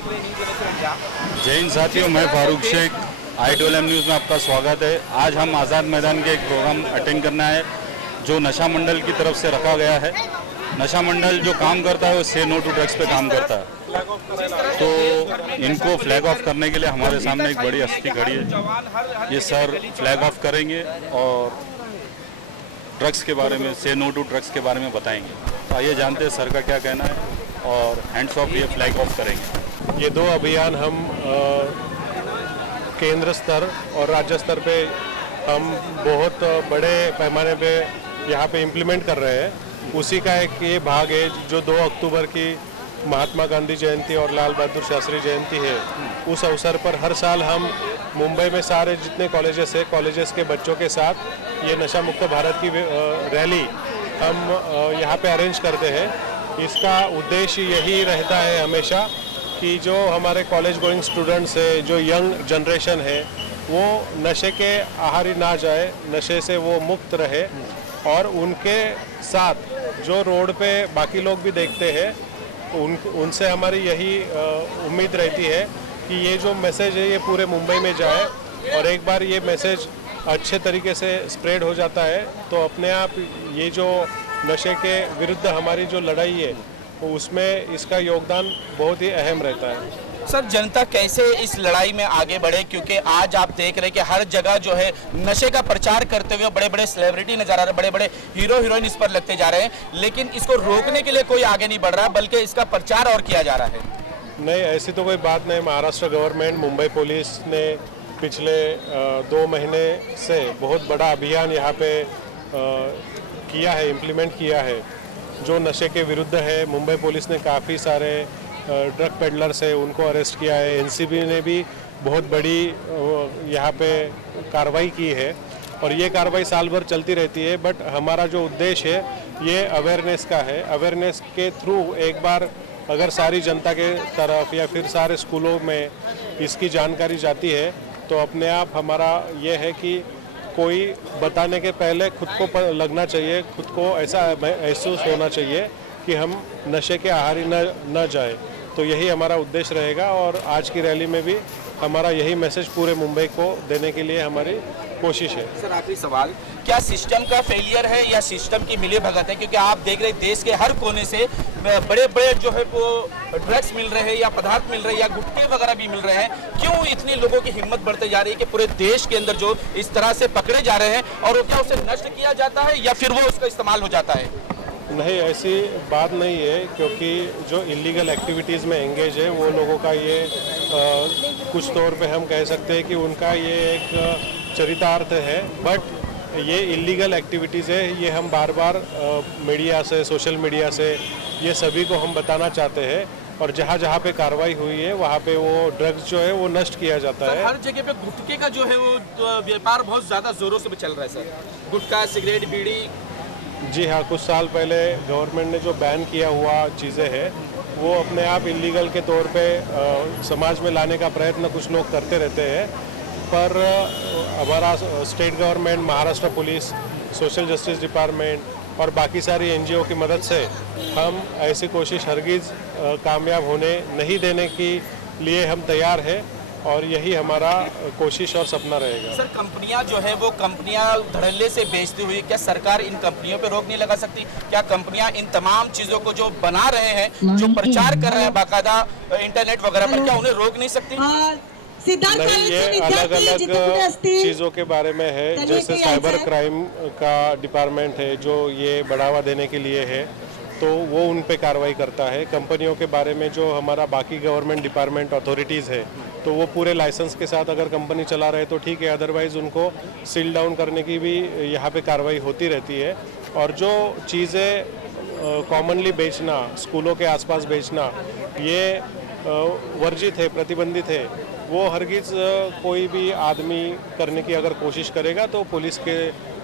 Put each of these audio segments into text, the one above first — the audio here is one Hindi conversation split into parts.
देख रहे हैं न्यूज़ 11 से पंजाब। जय हिंद साथियों, मैं फारूक शेख, IIM न्यूज़ में आपका स्वागत है। आज हम आज़ाद मैदान के एक प्रोग्राम अटेंड करना है जो नशा मंडल की तरफ से रखा गया है। नशा मंडल जो काम करता है वो से नो टू ड्रग्स पे काम करता है। तो इनको फ्लैग ऑफ करने के लिए हमारे सामने एक बड़ी हस्ती खड़ी है। ये सर फ्लैग ऑफ करेंगे और ड्रग्स के बारे में, से नो टू ड्रग्स के बारे में बताएंगे। तो आइए जानते हैं सर का क्या कहना है और हैंड्स ऑफ ये फ्लैग ऑफ करेंगे। ये दो अभियान हम केंद्र स्तर और राज्य स्तर पे हम बहुत बड़े पैमाने पे यहाँ पे इम्प्लीमेंट कर रहे हैं। उसी का एक ये भाग है जो 2 अक्टूबर की महात्मा गांधी जयंती और लाल बहादुर शास्त्री जयंती है। उस अवसर पर हर साल हम मुंबई में सारे जितने कॉलेजेस है, कॉलेजेस के बच्चों के साथ ये नशा मुक्त भारत की रैली हम यहाँ पे अरेंज करते हैं। इसका उद्देश्य यही रहता है हमेशा कि जो हमारे कॉलेज गोइंग स्टूडेंट्स है, जो यंग जनरेशन है, वो नशे के आहारी ना जाए, नशे से वो मुक्त रहे। और उनके साथ जो रोड पे बाकी लोग भी देखते हैं, उनसे हमारी यही उम्मीद रहती है कि ये जो मैसेज है ये पूरे मुंबई में जाए। और एक बार ये मैसेज अच्छे तरीके से स्प्रेड हो जाता है तो अपने आप ये जो नशे के विरुद्ध हमारी जो लड़ाई है उसमें इसका योगदान बहुत ही अहम रहता है। सर, जनता कैसे इस लड़ाई में आगे बढ़े, क्योंकि आज आप देख रहे हैं कि हर जगह जो है नशे का प्रचार करते हुए बड़े बड़े सेलिब्रिटी नजर आ रहे हैं, बड़े बड़े हीरो हीरोइन इस पर लगते जा रहे हैं, लेकिन इसको रोकने के लिए कोई आगे नहीं बढ़ रहा, बल्कि इसका प्रचार और किया जा रहा है। नहीं, ऐसी तो कोई बात नहीं। महाराष्ट्र गवर्नमेंट, मुंबई पुलिस ने पिछले 2 महीने से बहुत बड़ा अभियान यहाँ पे किया है, इम्प्लीमेंट किया है जो नशे के विरुद्ध है। मुंबई पुलिस ने काफ़ी सारे ड्रग पेडलर्स है उनको अरेस्ट किया है। एनसीबी ने भी बहुत बड़ी यहाँ पे कार्रवाई की है और ये कार्रवाई साल भर चलती रहती है। बट हमारा जो उद्देश्य है ये अवेयरनेस का है। अवेयरनेस के थ्रू एक बार अगर सारी जनता के तरफ या फिर सारे स्कूलों में इसकी जानकारी जाती है तो अपने आप हमारा ये है कि कोई बताने के पहले खुद को लगना चाहिए, खुद को ऐसा महसूस होना चाहिए कि हम नशे के आहारी न जाए। तो यही हमारा उद्देश्य रहेगा और आज की रैली में भी हमारा यही मैसेज पूरे मुंबई को देने के लिए हमारी कोशिश है। सर, आखिरी सवाल, क्या सिस्टम का फेलियर है या सिस्टम की मिली भगत है? क्योंकि आप देख रहे हैं देश के हर कोने से बड़े बड़े जो है वो ड्रग्स मिल रहे हैं या पदार्थ मिल रहे हैं या गुटखे वगैरह भी मिल रहे हैं। क्यों इतनी लोगों की हिम्मत बढ़ते जा रही है कि पूरे देश के अंदर जो इस तरह से पकड़े जा रहे हैं, और क्या उसे नष्ट किया जाता है या फिर वो उसका इस्तेमाल हो जाता है? नहीं, ऐसी बात नहीं है, क्योंकि जो इलीगल एक्टिविटीज़ में एंगेज है वो लोगों का ये कुछ तौर पे हम कह सकते हैं कि उनका ये एक चरितार्थ है। बट ये इलीगल एक्टिविटीज़ है, ये हम बार बार मीडिया से, सोशल मीडिया से ये सभी को हम बताना चाहते हैं। और जहाँ जहाँ पे कार्रवाई हुई है वहाँ पे वो ड्रग्स जो है वो नष्ट किया जाता है। हर जगह पे गुटखे का जो है वो व्यापार बहुत ज़्यादा जोरों से चल रहा है सर। गुटखा, सिगरेट, बीड़ी। जी हाँ, कुछ साल पहले गवर्नमेंट ने जो बैन किया हुआ चीज़ें हैं वो अपने आप इलीगल के तौर पे समाज में लाने का प्रयत्न कुछ लोग करते रहते हैं। पर हमारा state government, Maharashtra police, social justice department और बाकी सारी एनजीओ की मदद से हम ऐसी कोशिश हरगिज़ कामयाब होने नहीं देने के लिए हम तैयार हैं और यही हमारा कोशिश और सपना रहेगा। सर, कंपनियां जो है वो कंपनियां धड़ल्ले से बेचती हुई, क्या सरकार इन कंपनियों पे रोक नहीं लगा सकती? क्या कंपनियां इन तमाम चीज़ों को जो बना रहे हैं, जो प्रचार कर रहे हैं बाकायदा इंटरनेट वगैरह पर, क्या उन्हें रोक नहीं सकती? नहीं, ये अलग अलग चीज़ों के बारे में है। जैसे साइबर क्राइम का डिपार्टमेंट है जो ये बढ़ावा देने के लिए है, तो वो उन पे कार्रवाई करता है। कंपनियों के बारे में जो हमारा बाकी गवर्नमेंट डिपार्टमेंट अथॉरिटीज़ है तो वो पूरे लाइसेंस के साथ अगर कंपनी चला रहे तो ठीक है, अदरवाइज़ उनको सील डाउन करने की भी यहाँ पे कार्रवाई होती रहती है। और जो चीज़ें कॉमनली बेचना, स्कूलों के आसपास बेचना, ये वर्जित है, प्रतिबंधित है। वो हरगिज़ कोई भी आदमी करने की अगर कोशिश करेगा तो पुलिस के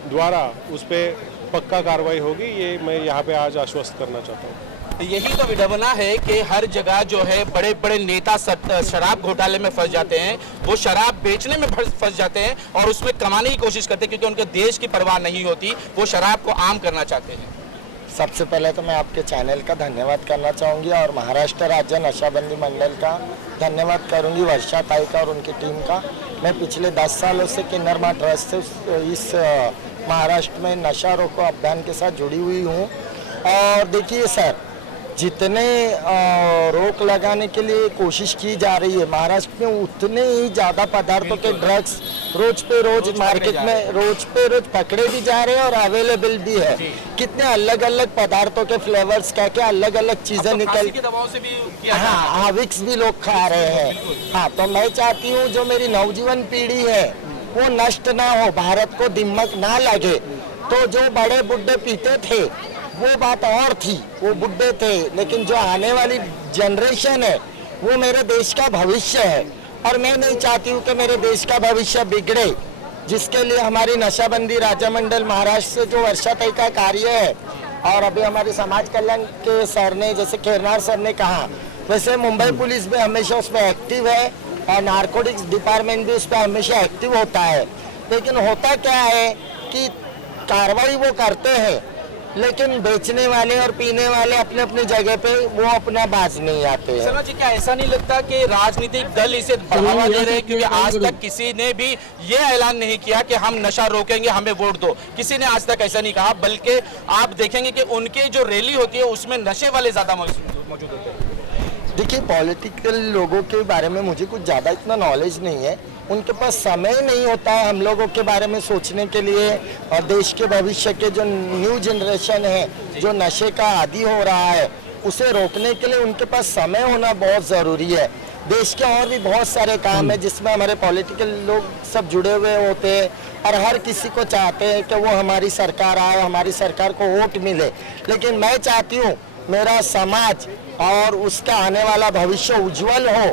द्वारा उस पर पक्का कार्रवाई होगी। ये मैं यहाँ पे आज आश्वस्त करना चाहता हूँ। यही तो विडंबना है कि हर जगह जो है बड़े बड़े नेता शराब घोटाले में फंस जाते हैं, वो शराब बेचने में फंस जाते हैं और उसमें कमाने की कोशिश करते हैं, क्योंकि उनके देश की परवाह नहीं होती, वो शराब को आम करना चाहते हैं। सबसे पहले तो मैं आपके चैनल का धन्यवाद करना चाहूँगी और महाराष्ट्र राज्य नशाबंदी मंडल का धन्यवाद करूँगी, वर्षा ताई का और उनकी टीम का। मैं पिछले 10 सालों से किन्नर मार्ट ट्रस्ट से इस महाराष्ट्र में नशा रोको अभियान के साथ जुड़ी हुई हूँ। और देखिए सर, जितने रोक लगाने के लिए कोशिश की जा रही है महाराष्ट्र में, उतने ही ज़्यादा पदार्थों के ड्रग्स रोज पे रोज मार्केट में रोज पे रोज पकड़े भी जा रहे हैं और अवेलेबल भी है। कितने अलग अलग पदार्थों के फ्लेवर्स क्या क्या अलग अलग चीजें निकल की दवाओं से भी किया जा रहा है। हाँ, विक्स भी लोग खा रहे हैं। हाँ, तो मैं चाहती हूँ जो मेरी नौजवान पीढ़ी है वो नष्ट ना हो, भारत को दिमक ना लगे। तो जो बड़े बुड्ढे पीते थे वो बात और थी, वो बुड्ढे थे, लेकिन जो आने वाली जनरेशन है वो मेरे देश का भविष्य है और मैं नहीं चाहती हूँ कि मेरे देश का भविष्य बिगड़े, जिसके लिए हमारी नशाबंदी राज्य मंडल महाराष्ट्र से जो वर्षा ताई का कार्य है और अभी हमारे समाज कल्याण के सर ने, जैसे खेरनार सर ने कहा, वैसे मुंबई पुलिस भी हमेशा उस पर एक्टिव है और नारकोटिक्स डिपार्टमेंट भी उस पर हमेशा एक्टिव होता है। लेकिन होता क्या है कि कार्रवाई वो करते हैं, लेकिन बेचने वाले और पीने वाले अपने अपने जगह पे वो अपना बाज नहीं आते हैं। शर्मा जी, क्या ऐसा नहीं लगता कि राजनीतिक दल इसे बढ़ावा दे रहे हैं? क्योंकि आज तक किसी ने भी ये ऐलान नहीं किया कि हम नशा रोकेंगे, हमें वोट दो। किसी ने आज तक ऐसा नहीं कहा, बल्कि आप देखेंगे कि उनके जो रैली होती है उसमें नशे वाले ज्यादा मौजूद होते हैं। देखिए, पॉलिटिकल लोगों के बारे में मुझे कुछ ज़्यादा इतना नॉलेज नहीं है, उनके पास समय नहीं होता है हम लोगों के बारे में सोचने के लिए। और देश के भविष्य के जो न्यू जनरेशन है जो नशे का आदी हो रहा है, उसे रोकने के लिए उनके पास समय होना बहुत ज़रूरी है। देश के और भी बहुत सारे काम है जिसमें हमारे पॉलिटिकल लोग सब जुड़े हुए होते हैं और हर किसी को चाहते हैं कि वो हमारी सरकार आए, हमारी सरकार को वोट मिले। लेकिन मैं चाहती हूँ मेरा समाज और उसका आने वाला भविष्य उज्जवल हो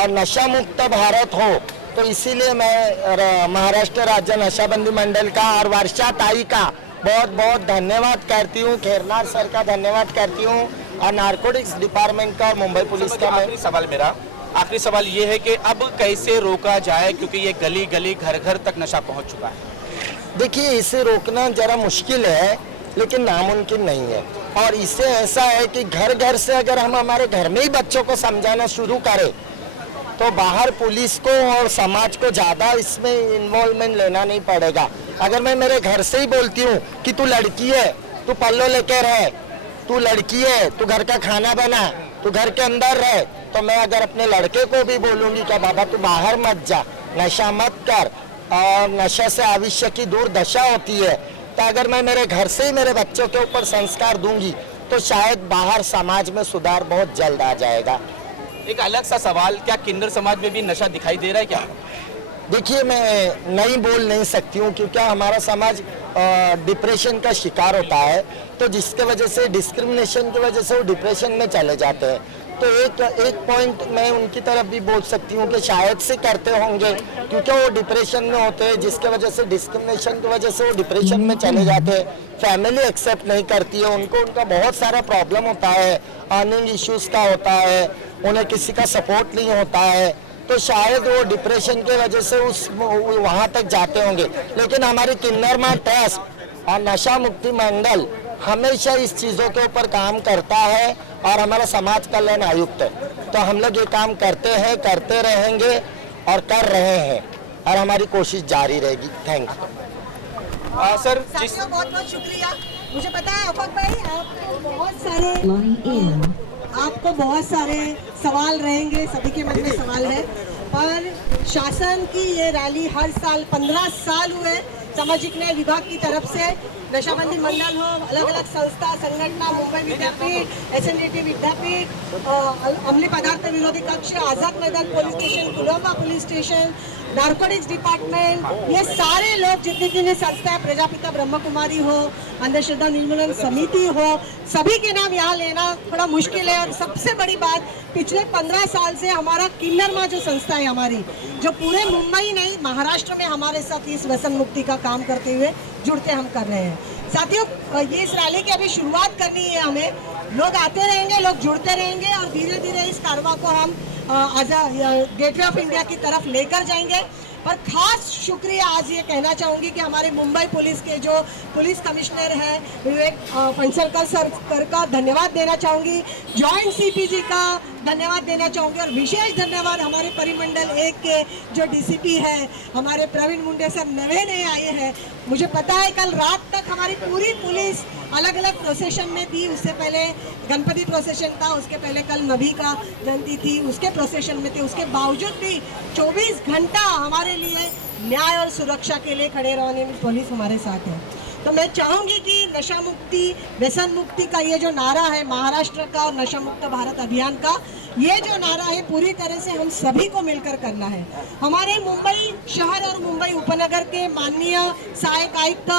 और नशा मुक्त भारत हो। तो इसीलिए मैं महाराष्ट्र राज्य नशाबंदी मंडल का और वर्षा ताई का बहुत बहुत धन्यवाद करती हूँ, खेरनार सर का धन्यवाद करती हूँ और नारकोटिक्स डिपार्टमेंट का और मुंबई पुलिस का। आखिरी सवाल ये है कि अब कैसे रोका जाए, क्योंकि ये गली गली घर घर तक नशा पहुंच चुका है। देखिए, इसे रोकना जरा मुश्किल है लेकिन नामुमकिन नहीं है। और इससे ऐसा है कि घर घर से अगर हम हमारे घर में ही बच्चों को समझाना शुरू करें तो बाहर पुलिस को और समाज को ज़्यादा इसमें इन्वॉल्वमेंट लेना नहीं पड़ेगा। अगर मैं मेरे घर से ही बोलती हूँ कि तू लड़की है, तू पल्लो लेकर रह, तू लड़की है, तू घर का खाना बना, तू घर के अंदर रह, तो मैं अगर अपने लड़के को भी बोलूँगी कि बाबा तू बाहर मत जा, नशा मत कर और नशा से भविष्य की दुर्दशा होती है, तो अगर मैं मेरे घर से ही मेरे बच्चों के ऊपर संस्कार दूंगी तो शायद बाहर समाज में सुधार बहुत जल्द आ जाएगा। एक अलग सा सवाल, क्या किन्नर समाज में भी नशा दिखाई दे रहा है क्या? देखिए, मैं नहीं बोल नहीं सकती हूँ क्योंकि हमारा समाज डिप्रेशन का शिकार होता है, तो जिसके वजह से डिस्क्रिमिनेशन की वजह से वो डिप्रेशन में चले जाते हैं। तो एक पॉइंट मैं उनकी तरफ भी बोल सकती हूँ कि शायद से करते होंगे क्योंकि वो डिप्रेशन में होते हैं, जिसके वजह से डिस्क्रिमिनेशन की वजह से वो डिप्रेशन में चले जाते हैं। फैमिली एक्सेप्ट नहीं करती है उनको, उनका बहुत सारा प्रॉब्लम होता है, अर्निंग इश्यूज का होता है, उन्हें किसी का सपोर्ट नहीं होता है, तो शायद वो डिप्रेशन की वजह से वहाँ तक जाते होंगे। लेकिन हमारी किन्नर मार्ट ट्रस्ट और नशा मुक्ति मंडल हमेशा इस चीज़ों के ऊपर काम करता है और हमारा समाज कल्याण आयुक्त है, तो हम लोग ये काम करते हैं, करते रहेंगे और कर रहे हैं और हमारी कोशिश जारी रहेगी। Thank you sir. बहुत बहुत शुक्रिया। मुझे पता है अफक भाई, आपको बहुत सारे सवाल रहेंगे, सभी के मन में सवाल है, पर शासन की ये रैली हर साल 15 साल हुए सामाजिक न्याय विभाग की तरफ से, नशाबंदी मंडल हो, अलग अलग संस्था संगठना, मुंबई विद्यापीठ, SNDT विद्यापीठ, अमली पदार्थ विरोधी कक्ष, Azad Maidan police station, Pulwama police station, narcotics department, ये सारे लोग जितनी संस्थाएं, प्रजापिता ब्रह्म कुमारी हो, अंधश्रद्धा निर्मूलन समिति हो, सभी के नाम यहाँ लेना थोड़ा मुश्किल है। और सबसे बड़ी बात, पिछले 15 साल से हमारा किन्नर माँ जो संस्था है हमारी, जो पूरे मुंबई नहीं महाराष्ट्र में हमारे साथ इस व्यसन मुक्ति का काम करते हुए जुड़ते हम कर रहे हैं। साथियों, ये इस रैली की अभी शुरुआत करनी है हमें, लोग आते रहेंगे, लोग जुड़ते रहेंगे और धीरे धीरे इस कारवां को हम गेटवे ऑफ इंडिया की तरफ लेकर जाएंगे। पर खास शुक्रिया आज ये कहना चाहूँगी कि हमारे मुंबई पुलिस के जो पुलिस कमिश्नर हैं विवेक फणसरकर सर का धन्यवाद देना चाहूँगी, जॉइंट सीपीजी का धन्यवाद देना चाहूँगी और विशेष धन्यवाद हमारे परिमंडल 1 के जो डीसीपी है हमारे प्रवीण मुंडे सर नए आए हैं। मुझे पता है कल रात तक हमारी पूरी पुलिस अलग अलग प्रोसेशन में थी, उससे पहले गणपति प्रोसेशन था, उसके पहले कल नबी का जयंती थी, उसके प्रोसेशन में थे। उसके बावजूद भी 24 घंटा हमारे लिए न्याय और सुरक्षा के लिए खड़े रहने में पुलिस हमारे साथ है। तो मैं चाहूँगी कि नशा मुक्ति व्यसन मुक्ति का ये जो नारा है महाराष्ट्र का और नशा मुक्त भारत अभियान का, ये जो नारा है पूरी तरह से हम सभी को मिलकर करना है। हमारे मुंबई शहर और मुंबई उपनगर के माननीय सहायक आयुक्त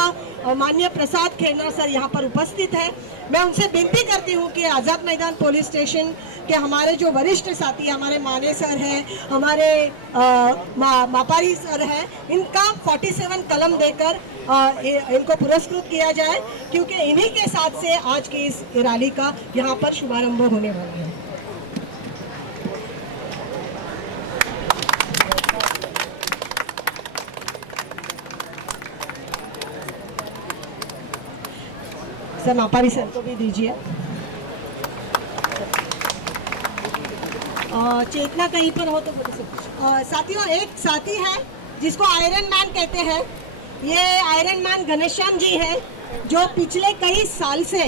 माननीय प्रसाद खेरनार सर यहाँ पर उपस्थित है। मैं उनसे विनती करती हूँ कि आज़ाद मैदान पुलिस स्टेशन के हमारे जो वरिष्ठ साथी हमारे माने सर हैं, हमारे मापारी सर हैं, इनका 47 कलम देकर इनको पुरस्कृत किया जाए, क्योंकि इन्हीं के साथ से आज की इस रैली का यहाँ पर शुभारंभ होने वाला है। सर मापारी सर को भी दीजिए। चेतना कहीं पर हो तो साथियों, एक साथी है जिसको आयरन मैन कहते हैं। ये आयरन मैन घनश्याम जी है, जो पिछले कई साल से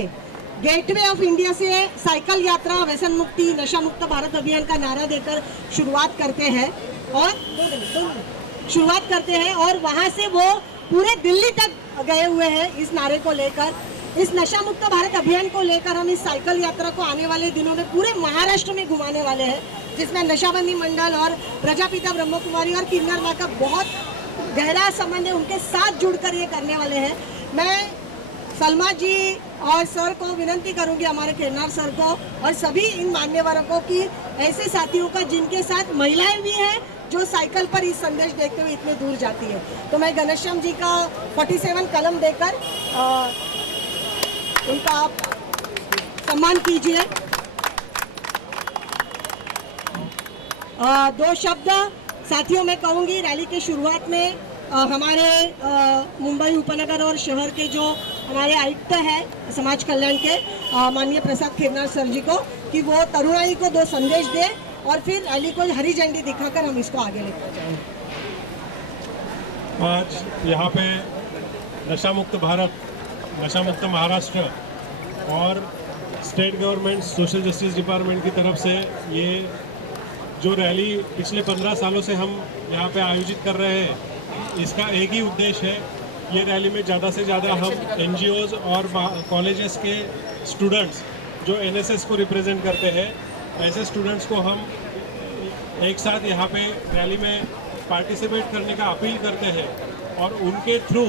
गेटवे ऑफ इंडिया से साइकिल यात्रा व्यसन मुक्ति नशा मुक्त भारत अभियान का नारा देकर शुरुआत करते हैं और वहां से वो पूरे दिल्ली तक गए हुए हैं इस नारे को लेकर। इस नशा मुक्त भारत अभियान को लेकर हम इस साइकिल यात्रा को आने वाले दिनों में पूरे महाराष्ट्र में घुमाने वाले हैं, जिसमें नशाबंदी मंडल और प्रजापिता ब्रह्म कुमारी और किन्नर मा का बहुत गहरा संबंध है, उनके साथ जुड़कर ये करने वाले हैं। मैं सलमा जी और सर को विनती करूंगी, हमारे खेरनार सर को और सभी इन मान्यवरों को, कि ऐसे साथियों का जिनके साथ महिलाएं भी हैं जो साइकिल पर इस संदेश देखते हुए इतने दूर जाती है। तो मैं घनश्याम जी का 47 कलम देकर उनका आप सम्मान कीजिए। दो शब्द साथियों मैं कहूँगी रैली के शुरुआत में हमारे मुंबई उपनगर और शहर के जो हमारे आयुक्त हैं समाज कल्याण के माननीय प्रसाद खेरनार सर जी को, कि वो तरुणाई को दो संदेश दे और फिर रैली को हरी झंडी दिखाकर हम इसको आगे लेकर जाएंगे। आज यहाँ पे नशा मुक्त भारत, नशा मुक्त महाराष्ट्र और state government social justice department की तरफ से ये जो रैली पिछले 15 सालों से हम यहाँ पे आयोजित कर रहे हैं, इसका एक ही उद्देश्य है, ये रैली में ज़्यादा से ज़्यादा हम NGOs और कॉलेजेस के स्टूडेंट्स जो NSS को रिप्रेजेंट करते हैं, ऐसे स्टूडेंट्स को हम एक साथ यहाँ पे रैली में पार्टिसिपेट करने का अपील करते हैं और उनके थ्रू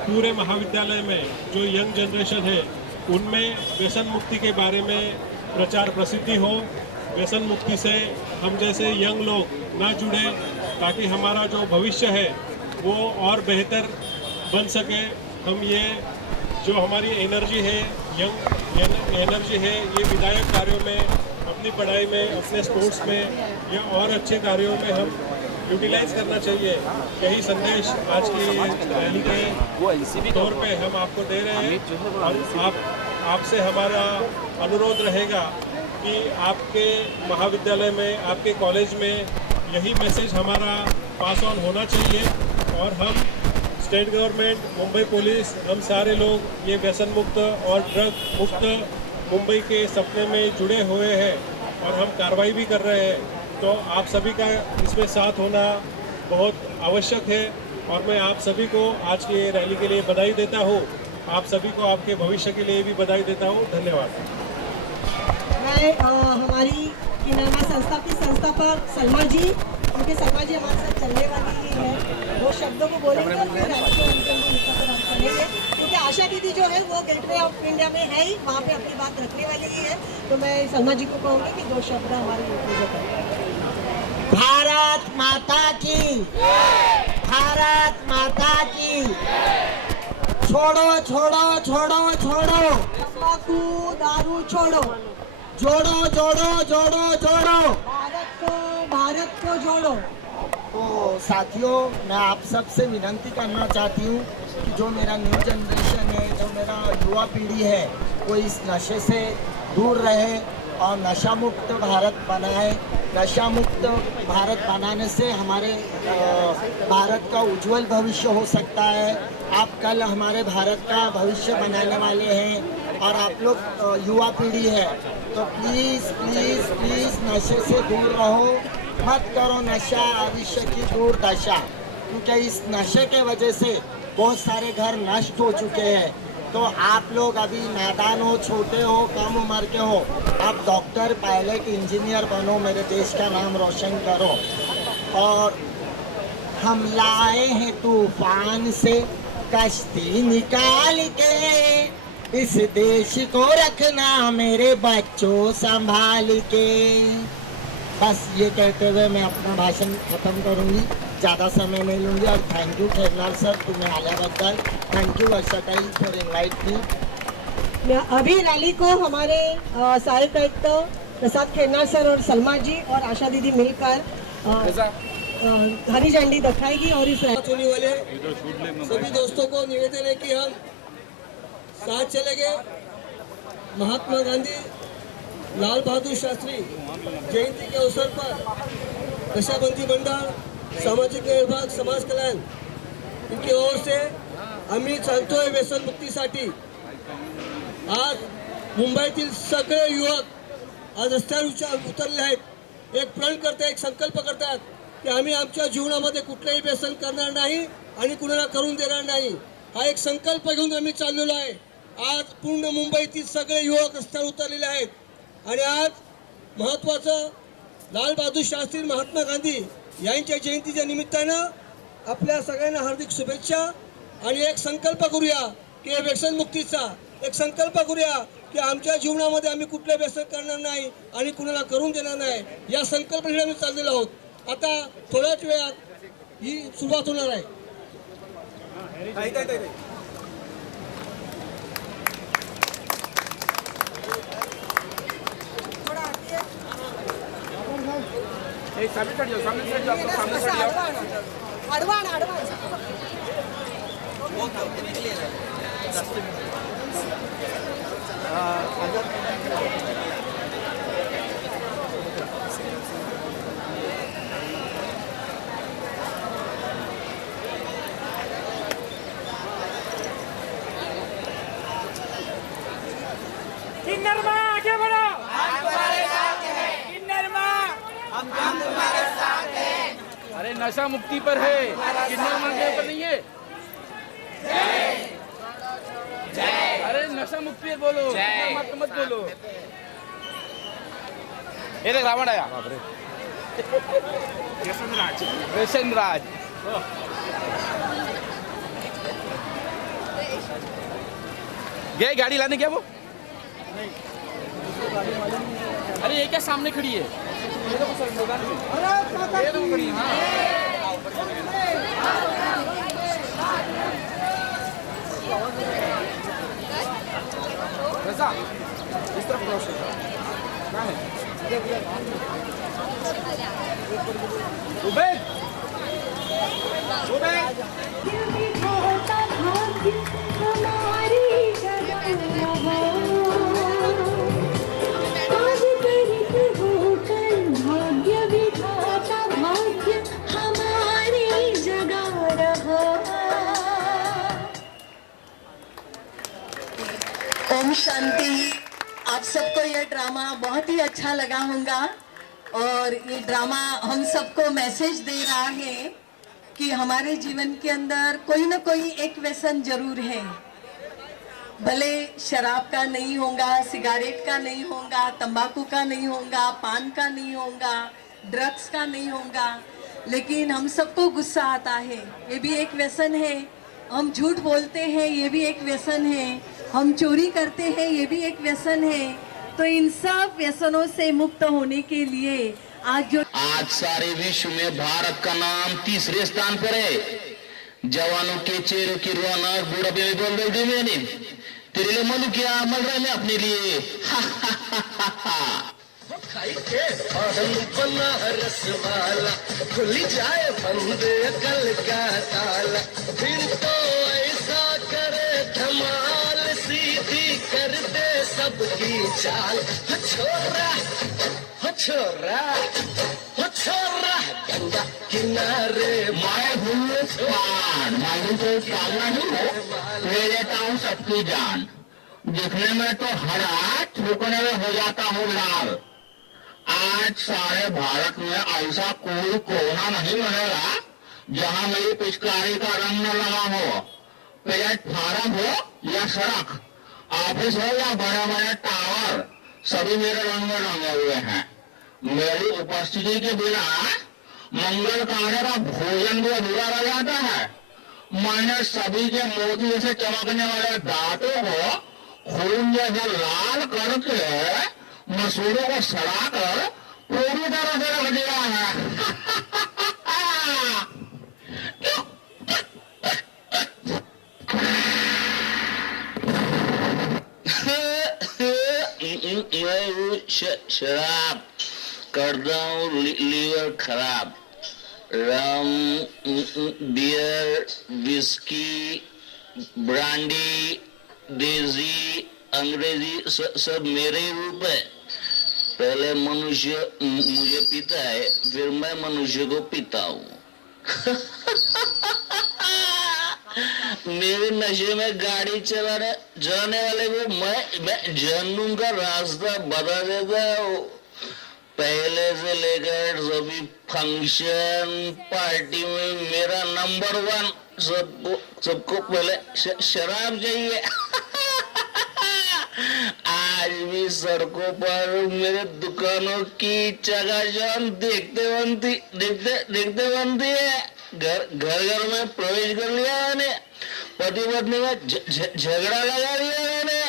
पूरे महाविद्यालय में जो यंग जनरेशन है उनमें व्यसन मुक्ति के बारे में प्रचार प्रसिद्धि हो, व्यसन मुक्ति से हम जैसे यंग लोग ना जुड़े, ताकि हमारा जो भविष्य है वो और बेहतर बन सके। हम ये जो हमारी एनर्जी है, यंग एनर्जी है, ये विधायक कार्यों में, अपनी पढ़ाई में, अपने स्पोर्ट्स में या और अच्छे कार्यों में हम यूटिलाइज करना चाहिए। यही संदेश आज की रैली के तौर पे हम आपको दे रहे हैं और आपसे हमारा अनुरोध रहेगा कि आपके महाविद्यालय में, आपके कॉलेज में यही मैसेज हमारा पास ऑन होना चाहिए और हम स्टेट गवर्नमेंट, मुंबई पुलिस, हम सारे लोग ये व्यसन मुक्त और ड्रग मुक्त मुंबई के सपने में जुड़े हुए हैं और हम कार्रवाई भी कर रहे हैं। तो आप सभी का इसमें साथ होना बहुत आवश्यक है और मैं आप सभी को आज की रैली के लिए बधाई देता हूँ। आप सभी को आपके भविष्य के लिए भी बधाई देता हूँ। धन्यवाद। मैं हमारी किन्नर संस्था की संस्थापक सलमा जी, क्योंकि सलमा जी हमारे साथ चलने वाली ही है, वो शब्दों को बोलेंगे और फिर रैली को हम चलेंगे, क्योंकि आशा दीदी जो है वो गेटवे ऑफ इंडिया में है ही, वहाँ पे अपनी बात रखने वाली ही है। तो मैं सलमा जी को कहूँगी कि दो शब्द हमारे भारत माता की, भारत माता की। छोड़ो छोड़ो छोड़ो छोड़ो तंबाकू दारू छोड़ो, जोड़ो जोड़ो जोड़ो जोड़ो भारत को जोड़ो, तो साथियों, मैं आप सबसे विनती करना चाहती हूँ कि जो मेरा न्यू जनरेशन है, जो मेरा युवा पीढ़ी है, वो इस नशे से दूर रहे और नशा मुक्त भारत बनाए। नशा मुक्त भारत बनाने से हमारे भारत का उज्जवल भविष्य हो सकता है। आप कल हमारे भारत का भविष्य बनाने वाले हैं और आप लोग युवा पीढ़ी है, तो प्लीज़ प्लीज़ प्लीज़ नशे से दूर रहो, मत करो नशा, भविष्य की दूर दशा। क्योंकि इस नशे के वजह से बहुत सारे घर नष्ट हो चुके हैं। तो आप लोग अभी नादान हो, छोटे हो, कम उम्र के हो, आप डॉक्टर, पायलट, इंजीनियर बनो, मेरे देश का नाम रोशन करो। और हम लाए हैं तूफान से कश्ती निकाल के, इस देश को रखना मेरे बच्चों संभाल के। बस ये कहते हुए मैं अपना भाषण खत्म करूंगी, ज़्यादा समय नहीं लूंगी। और थैंक यू खेरनार सर, तुम्हें आल्याबद्दल। थैंक यू वर्षाताई फॉर इनवाइट मी। अभी रैली को हमारे सहायक आयुक्त प्रसाद खेरनार सर और सलमा जी और आशा दीदी मिलकर हरी झंडी दिखाएगी। और इस होने वाले सभी दोस्तों को निवेदन है कि हम साथ चलेंगे। महात्मा गांधी, लाल बहादुर शास्त्री जयंती के अवसर पर नशाबंदी मंडळ, सामाजिक न्याय विभाग, समाज कल्याण इनकी ओर से आम्ही चालतोय व्यसन मुक्तीसाठी। आज मुंबईतील सगळे युवक आज रस्त्यावर उतरले आहेत, एक प्रण करतात, एक संकल्प करतात की आम्ही आमच्या जीवनामध्ये कुठलेही व्यसन करणार नाही आणि कुणाला करून देणार नाही। हा एक संकल्प घेऊन आम्ही चाललेलो आहे। आज पूर्ण मुंबईतील सगळे युवक रस्त्यावर उतरलेले आहेत आणि आज महत्त्वाचं लाल बहादूर शास्त्री, महात्मा गांधी यांच्या जयंतीच्या निमित्तानं आपल्या सगळ्यांना हार्दिक शुभेच्छा। आणि एक संकल्प करूया की व्यसन मुक्तीचा, एक संकल्प करूया की आमच्या जीवनामध्ये आम्ही कुठले व्यसन करणार नाही आणि कुणाला करून देणार नाही, या संकल्पनेने आम्ही चाललेलो आहोत। आता थोड्याच वेळात ही सुरुवात होणार आहे। सामने चढ़ जाओ, सामने चढ़ जाओ, सामने चढ़ जाओ। अडवाण किन्नरमा आगे बढ़ो, हम तुम्हारे साथ हैं। किन्नरमा हम तुम्हारे साथ हैं। अरे नशा मुक्ति पर है, किन्नरमा के ऊपर नहीं है। अरे नशा मुक्ति पर बोलो, मत बोलो। ये देख रावण आया, व्यसन राज। गए गाड़ी लाने क्या वो? अरे ये क्या सामने खड़ी है? ये देखो सर मैदान में, ये देखो खड़ी है। रज़ा, इस तरफ क्रॉस कहाँ है? उबैद, उबैद। ओम शांति। आप सबको ये ड्रामा बहुत ही अच्छा लगा होगा और ये ड्रामा हम सबको मैसेज दे रहा है कि हमारे जीवन के अंदर कोई ना कोई एक व्यसन जरूर है। भले शराब का नहीं होगा, सिगारेट का नहीं होगा, तंबाकू का नहीं होगा, पान का नहीं होगा, ड्रग्स का नहीं होगा, लेकिन हम सबको गुस्सा आता है, ये भी एक व्यसन है। हम झूठ बोलते हैं, ये भी एक व्यसन है। हम चोरी करते हैं, ये भी एक व्यसन है। तो इन सब व्यसनों से मुक्त होने के लिए आज सारे विश्व में भारत का नाम तीसरे स्थान पर है। जवानों के चेहरों की रौनक बुढ़ापे में बोल रही थी मैंने, तेरे लिए मनु क्या मल रहा है मैं अपने लिए। खाई के हम बना रस वाला, खुल जाए बंद कल का ताला, फिर तो ऐसा करे धमाल, सीधी कर दे सबकी चाल। हो छोरा, हो छोरा, हो छोरा, गंगा किनारे मैं हूँ स्वान, मैं हूँ कोई पागल नहीं हूँ, ले लेता हूँ सबकी जान। दिखने में तो हरा, थूकने में हो जाता हूँ लाल। आज सारे भारत में ऐसा कोई कोना नहीं मिलेगा जहाँ मेरी पिचकारी का रंग न लगा हो। प्लेटफार्म हो या सड़क, ऑफिस हो या बड़े बड़े टावर, सभी मेरे रंग में रंगे हुए हैं। मेरी उपस्थिति के बिना मंगल कार्य का भोजन भी अधूरा रह जाता है। मैंने सभी के मोती जैसे चमकने वाले दांतों को खून जैसा लाल करके मसूरों को सड़ाकर पूरी तरह से रख दिया है। शराब करता हूँ लीवर खराब। रम, बियर, विस्की, ब्रांडी, देसी, अंग्रेजी सब मेरे ही रूप है। पहले मनुष्य मुझे पीता है, फिर मैं मनुष्य को पीता हूँ। मेरे नशे में गाड़ी चलाने वाले को मैं जहन्नुम का रास्ता बता देता हूँ। पहले से लेकर सभी फंक्शन पार्टी में मेरा नंबर 1, सबको पहले शराब चाहिए। आज भी सड़कों पर मेरे दुकानों की चकाचौंध देखते बनती है। घर में प्रवेश कर लिया मैंने, पति पत्नी का झगड़ा लगा दिया मैंने,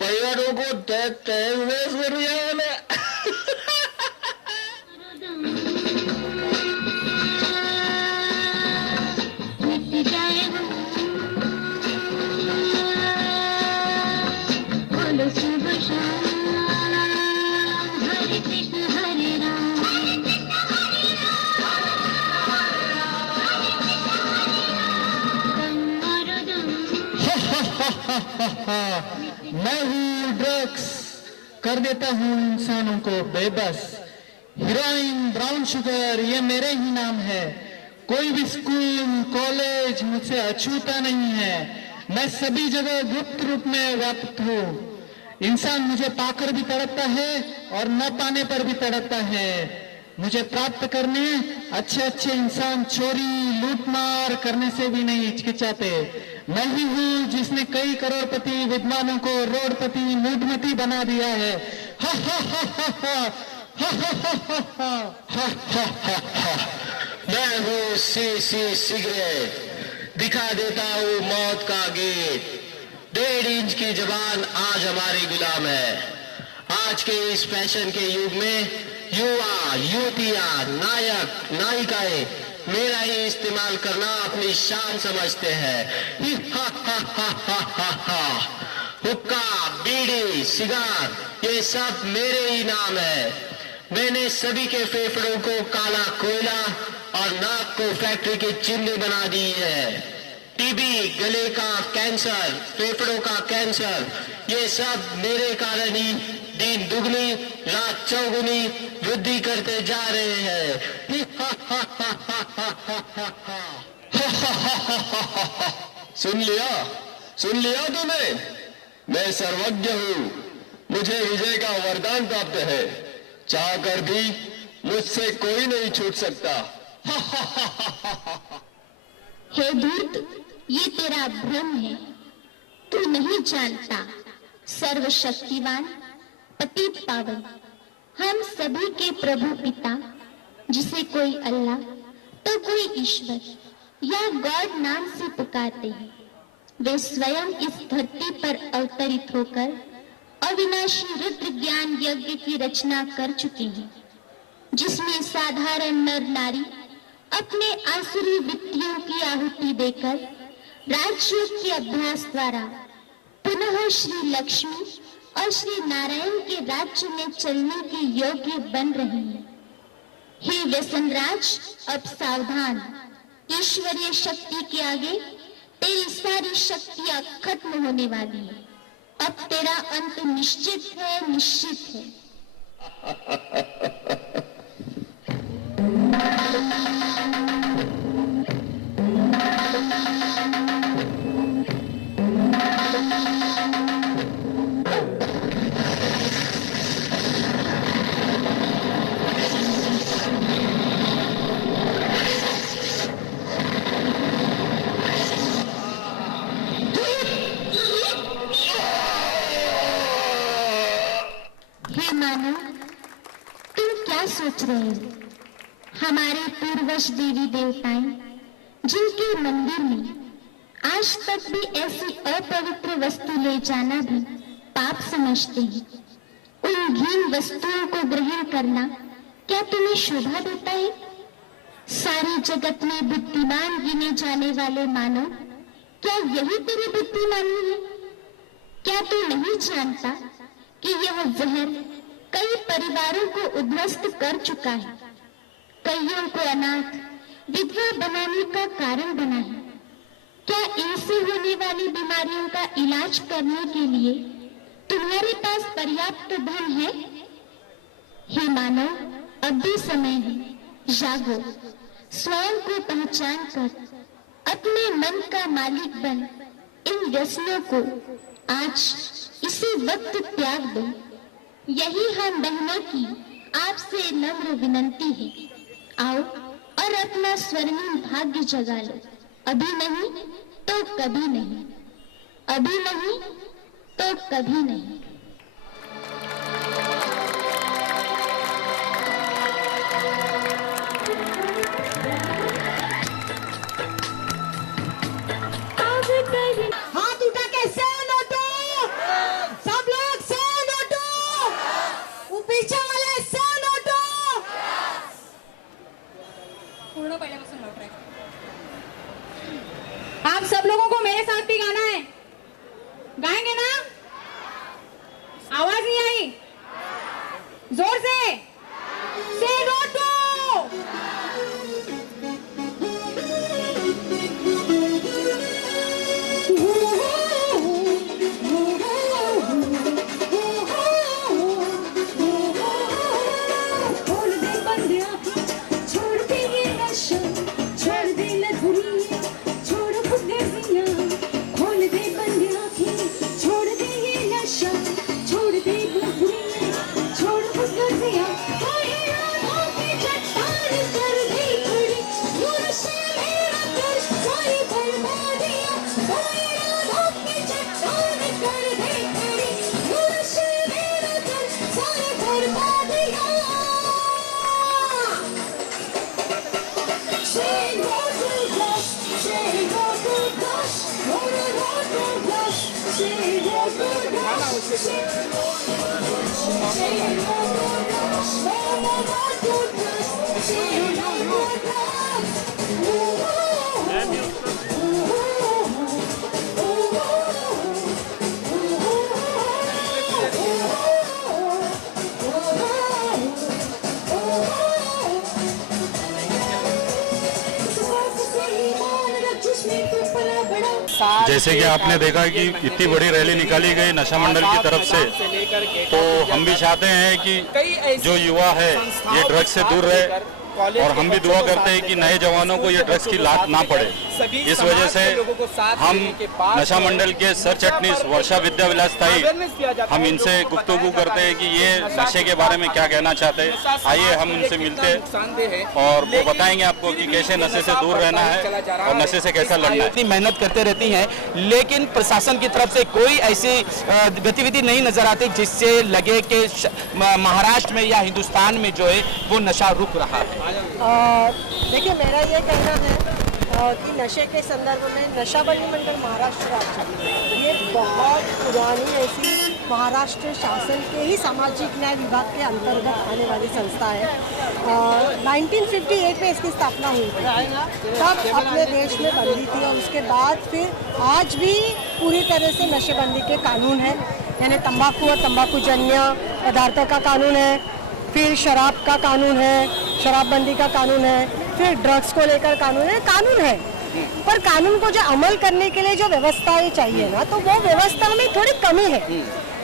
परिवारों को तहस कर दिया मैंने। मैं हूँ ड्रग्स, कर देता हूँ इंसानों को बेबस। हीरोइन, ब्राउन शुगर, ये मेरे ही नाम है। कोई भी स्कूल, कॉलेज मुझसे अछूता नहीं है। मैं सभी जगह गुप्त रूप में व्याप्त हूँ। इंसान मुझे पाकर भी तड़पता है और न पाने पर भी तड़पता है। मुझे प्राप्त करने अच्छे इंसान चोरी, लूटमार करने से भी नहीं हिचकिचाते। मैं ही हूँ जिसने कई करोड़पति विद्वानों को रोडपति, मूढ़मती बना दिया है। हा हा हा हा हा हा हा हा हा हा। मैं हूँ सी सिगरेट, दिखा देता हूँ मौत का गेट। 1.5 इंच की जबान आज हमारी गुलाम है। आज के इस फैशन के युग में युवा, युवतियां, नायक, नायिकाएं मेरा ही इस्तेमाल करना अपनी शान समझते हैं। हा हा हा हा हा हा। हुक्का, बीड़ी, सिगार, ये सब मेरे ही नाम है। मैंने सभी के फेफड़ों को काला कोयला और नाक को फैक्ट्री की चिमनी बना दी है। टीबी, गले का कैंसर, फेफड़ों का कैंसर, ये सब मेरे कारण ही दिन दुगनी रात चौगुनी वृद्धि करते जा रहे हैं। सुन लिया तूने? मैं सर्वज्ञ हूँ, मुझे विजय का वरदान प्राप्त है। चाह कर भी मुझसे कोई नहीं छूट सकता। हे धूर्त, ये तेरा भ्रम है। तू नहीं जानता, सर्वशक्तिवान, पतित पावन, हम सभी के प्रभु पिता, जिसे कोई अल्लाह तो कोई ईश्वर या गॉड नाम से पुकारते हैं, वे स्वयं इस धरती पर अवतरित होकर अविनाशी रुद्र ज्ञान यज्ञ की रचना कर चुके हैं, जिसमें साधारण नर नारी अपने आसुरी वृत्तियों की आहुति देकर राजयोग के अभ्यास द्वारा पुनः श्री लक्ष्मी और श्री नारायण के राज्य में चलने के योग्य बन रही हैं। हे व्यसनराज, अब सावधान, ईश्वरीय शक्ति के आगे तेरी सारी शक्तियां खत्म होने वाली है। अब तेरा अंत निश्चित है, निश्चित है। मानो, तुम क्या सोच रहे हो? हमारे पूर्वज देवी देवताएं, जिनके मंदिर में आज तक भी ऐसी अपवित्र वस्तु ले जाना भी पाप समझते हैं, उन घिन वस्तुओं को ग्रहण करना क्या तुम्हें शोभा देता है? सारे जगत में बुद्धिमान गिने जाने वाले मानव, क्या यही तेरी बुद्धिमानी है? क्या तू नहीं जानता कि यह जहर कई परिवारों को उद्ध्वस्त कर चुका है, कईयों को अनाथ विधवा बनाने का कारण बना है? क्या इनसे होने वाली बीमारियों का इलाज करने के लिए तुम्हारे पास पर्याप्त धन है? हे मानव, अब भी समय है, जागो, स्वयं को पहचान कर अपने मन का मालिक बन इन व्यसनों को आज इसी वक्त त्याग दो। यही हम बहनों की आपसे नम्र विनंती है। आओ और अपना स्वर्णिम भाग्य जगा लो। अभी नहीं तो कभी नहीं, अभी नहीं तो कभी नहीं। हाथ उठा के से नोटो, सब लोग से नोटो, वो पीछे वाले से नोटो। पूर्ण पहिल्यापासून नोट रहे। आप सब लोगों को मेरे साथ भी गाना है, गाएंगे ना? आवाज नहीं आई, जोर से नोटो। जैसे कि आपने देखा कि इतनी बड़ी रैली निकाली गई नशा मंडल की तरफ से, तो हम भी चाहते हैं कि जो युवा है ये ड्रग्स से दूर रहे, और हम भी दुआ करते हैं कि नए जवानों को ये ड्रग्स की लात ना पड़े। इस वजह से हम नशा मंडल के सर चटनीस वर्षा विद्या विलास ताई, हम इनसे गुफ्तगू करते हैं कि ये नशे के बारे में क्या कहना चाहते हैं। आइए हम उनसे मिलते हैं और वो बताएंगे आपको कि कैसे नशे से दूर रहना है और नशे से कैसा लड़ना है। इतनी मेहनत करते रहती हैं, लेकिन प्रशासन की तरफ से कोई ऐसी गतिविधि नहीं नजर आती जिससे लगे कि महाराष्ट्र में या हिंदुस्तान में जो है वो नशा रुक रहा है। देखिए, मेरा ये कहना है कि नशे के संदर्भ में नशाबंदी मंडल महाराष्ट्र राज्य ये बहुत पुरानी ऐसी महाराष्ट्र शासन के ही सामाजिक न्याय विभाग के अंतर्गत आने वाली संस्था है। 1958 में इसकी स्थापना हुई थी, तब अपने देश में बंदी थी और उसके बाद फिर आज भी पूरी तरह से नशेबंदी के कानून है। यानी तंबाकू और तंबाकूजन्य पदार्थों का कानून है, फिर शराब का कानून है, शराबबंदी का कानून है, फिर ड्रग्स को लेकर कानून है। पर कानून को जो अमल करने के लिए जो व्यवस्थाएं चाहिए ना, तो वो व्यवस्था में थोड़ी कमी है।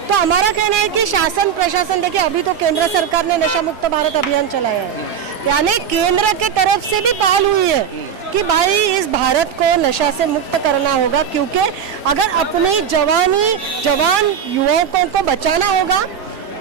तो हमारा कहना है कि शासन प्रशासन, देखिए अभी तो केंद्र सरकार ने नशा मुक्त भारत अभियान चलाया है, यानी केंद्र के तरफ से भी पहल हुई है कि भाई इस भारत को नशा से मुक्त करना होगा, क्योंकि अगर अपनी जवान युवकों को बचाना होगा,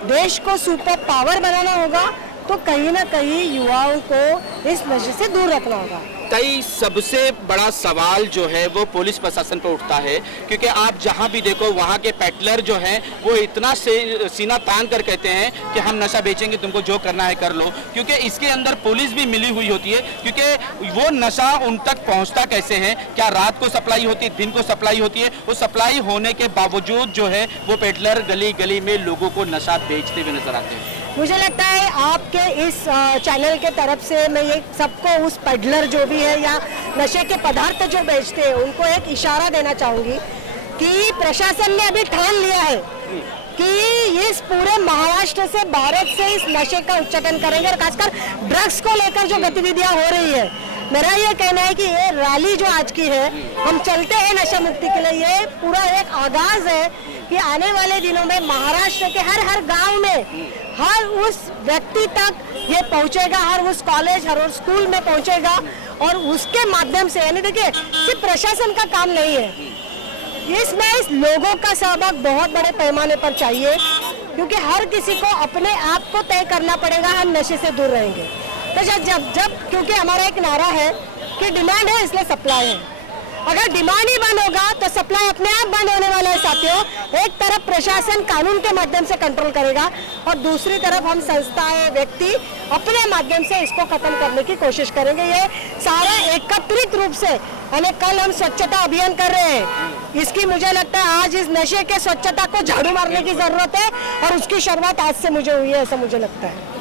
देश को सुपर पावर बनाना होगा, तो कहीं ना कहीं युवाओं को इस नशे से दूर रखना होगा। कई सबसे बड़ा सवाल जो है वो पुलिस प्रशासन पर उठता है, क्योंकि आप जहां भी देखो वहां के पेडलर जो हैं वो इतना सीना तान कर कहते हैं कि हम नशा बेचेंगे, तुमको जो करना है कर लो, क्योंकि इसके अंदर पुलिस भी मिली हुई होती है। क्योंकि वो नशा उन तक पहुंचता कैसे है, क्या रात को सप्लाई होती है, दिन को सप्लाई होती है, वो सप्लाई होने के बावजूद जो है वो पेडलर गली गली में लोगों को नशा बेचते हुए नजर आते हैं। मुझे लगता है आपके इस चैनल के तरफ से मैं ये सबको, उस पेडलर जो भी है या नशे के पदार्थ जो बेचते हैं, उनको एक इशारा देना चाहूँगी कि प्रशासन ने अभी ठान लिया है कि इस पूरे महाराष्ट्र से, भारत से इस नशे का उच्चाटन करेंगे, और खासकर ड्रग्स को लेकर जो गतिविधियाँ हो रही है, मेरा ये कहना है कि ये रैली जो आज की है, हम चलते हैं नशा मुक्ति के लिए, ये पूरा एक आगाज है कि आने वाले दिनों में महाराष्ट्र के हर गांव में, हर उस व्यक्ति तक ये पहुंचेगा, हर उस कॉलेज, हर उस स्कूल में पहुंचेगा, और उसके माध्यम से, यानी देखिए सिर्फ प्रशासन का काम नहीं है, इसमें इस लोगों का सहभाग बहुत बड़े पैमाने पर चाहिए, क्योंकि हर किसी को अपने आप को तय करना पड़ेगा, हम नशे से दूर रहेंगे। तो जब क्योंकि हमारा एक नारा है कि डिमांड है इसलिए सप्लाई है, अगर डिमांड ही बंद होगा तो सप्लाई अपने आप बंद होने वाला है साथियों। एक तरफ प्रशासन कानून के माध्यम से कंट्रोल करेगा, और दूसरी तरफ हम संस्थाएं, व्यक्ति अपने माध्यम से इसको खत्म करने की कोशिश करेंगे। ये सारा एकत्रित रूप से, यानी कल हम स्वच्छता अभियान कर रहे हैं, इसकी मुझे लगता है आज इस नशे के स्वच्छता को झाड़ू मारने की जरूरत है, और उसकी शुरुआत आज से मुझे हुई है, ऐसा मुझे लगता है।